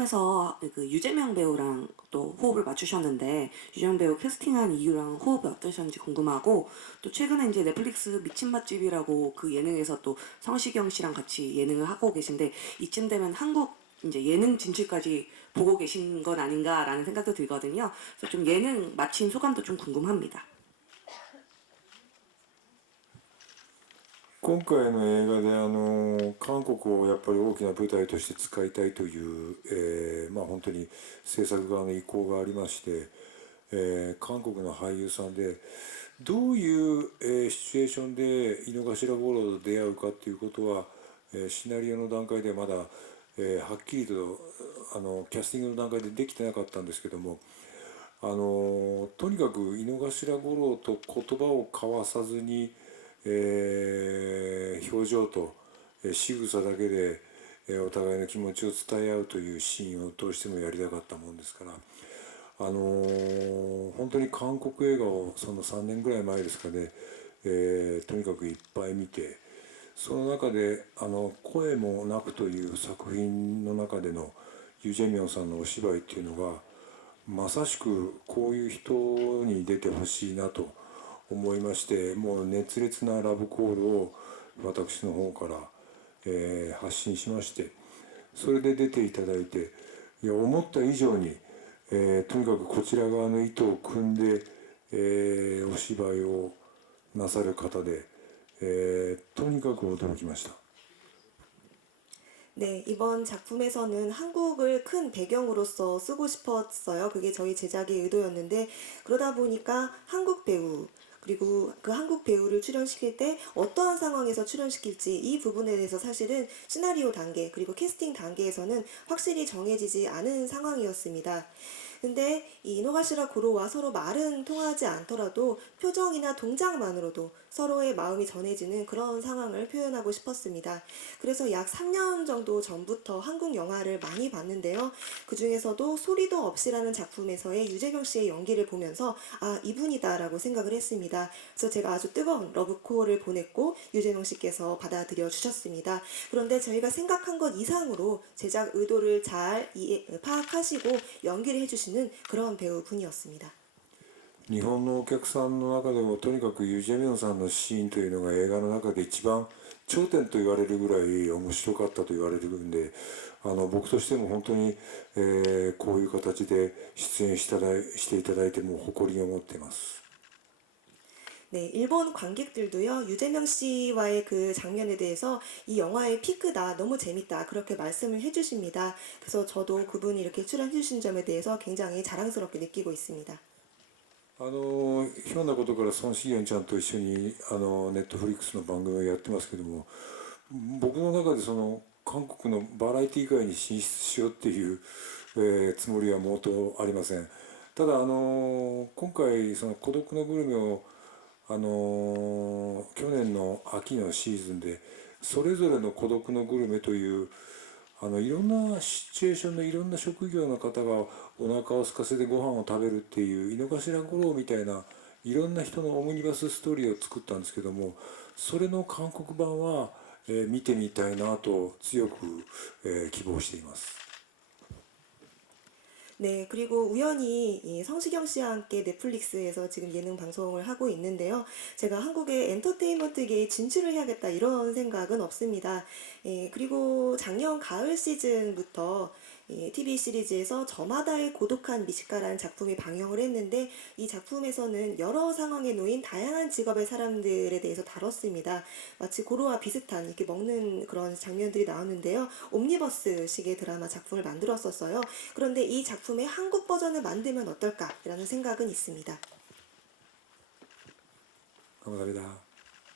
작품에서 그 유재명 배우랑 또 호흡을 맞추셨는데 유재명 배우 캐스팅한 이유랑 호흡이 어떠셨는지 궁금하고 또 최근에 이제 넷플릭스 미친 맛집이라고 그 예능에서 또 성시경 씨랑 같이 예능을 하고 계신데 이쯤 되면 한국 이제 예능 진출까지 보고 계신 건 아닌가라는 생각도 들거든요. 그래서 좀 예능 마친 소감도 좀 궁금합니다. 今回の映画で韓国をやっぱり大きな舞台として使いたいという、本当に制作側の意向がありまして、韓国の俳優さんでどういう、シチュエーションで井の頭五郎と出会うかっていうことは、シナリオの段階でまだ、はっきりとキャスティングの段階でできてなかったんですけども、とにかく井の頭五郎と言葉を交わさずに表情と仕草だけでお互いの気持ちを伝え合うというシーンをどうしてもやりたかったもんですから、本当に韓国映画をその3年ぐらい前ですかね、とにかくいっぱい見て、その中で声もなくという作品の中でのユ・ジェミョンさんのお芝居っていうのがまさしくこういう人に出てほしいなと思いまして、もう熱烈なラブコールを私の方から、発信しまして、それで出ていただいて、いや思った以上に、とにかくこちら側の意図を組んで、お芝居をなさる方で、とにかく驚きました。 네, 이번 작품에서는 한국을 큰 배경으로서 쓰고 싶었어요. 그게 저희 제작의 의도였는데 그러다 보니까 한국 배우 그리고 그 한국 배우를 출연시킬 때 어떠한 상황에서 출연시킬지 이 부분에 대해서 사실은 시나리오 단계 그리고 캐스팅 단계에서는 확실히 정해지지 않은 상황이었습니다. 근데 이 이노가시라 고로와 서로 말은 통하지 않더라도 표정이나 동작만으로도 서로의 마음이 전해지는 그런 상황을 표현하고 싶었습니다. 그래서 약 3년 정도 전부터 한국 영화를 많이 봤는데요. 그 중에서도 소리도 없이라는 작품에서의 유재명 씨의 연기를 보면서 아, 이분이다라고 생각을 했습니다. 그래서 제가 아주 뜨거운 러브콜을 보냈고 유재명 씨께서 받아들여 주셨습니다. 그런데 저희가 생각한 것 이상으로 제작 의도를 잘 파악하시고 연기를 해주시는 그런 배우분이었습니다. 日本のお客さんの中でもとにかくユ・ジェミョンさんのシーンというのが映画の中で一番頂点と言われるぐらい面白かったと言われるんで、僕としても本当に、こういう形で出演していただいても誇りを持っています。 네, 일본 관객들도요, 유재명 씨와의 그 장면에 대해서 이 영화의 피크다, 너무 재밌다, 그렇게 말씀을 해주십니다. 그래서 저도 그분이 이렇게 출연해주신 점에 대해서 굉장히 자랑스럽게 느끼고 있습니다. ひょんなことから孫子元ちゃんと一緒にネットフリックスの番組をやってますけども、僕の中でその韓国のバラエティ界に進出しようっていう、つもりは毛頭ありません。ただ今回その孤独のグルメを去年の秋のシーズンでそれぞれの孤独のグルメといういろんなシチュエーションのいろんな職業の方がお腹を空かせてご飯を食べるっていう井の頭五郎みたいないろんな人のオムニバスストーリーを作ったんですけども、それの韓国版は、見てみたいなと強く、希望しています。 네, 그리고 우연히 이 성시경 씨와 함께 넷플릭스에서 지금 예능 방송을 하고 있는데요. 제가 한국의 엔터테인먼트계에 진출을 해야겠다 이런 생각은 없습니다. 그리고 작년 가을 시즌부터 TV 시리즈에서 저마다의 고독한 미식가라는 작품이 방영을 했는데 이 작품에서는 여러 상황에 놓인 다양한 직업의 사람들에 대해서 다뤘습니다. 마치 고로와 비슷한 이렇게 먹는 그런 장면들이 나오는데요. 옴니버스식의 드라마 작품을 만들었었어요. 그런데 이 작품의 한국 버전을 만들면 어떨까라는 생각은 있습니다. 감사합니다.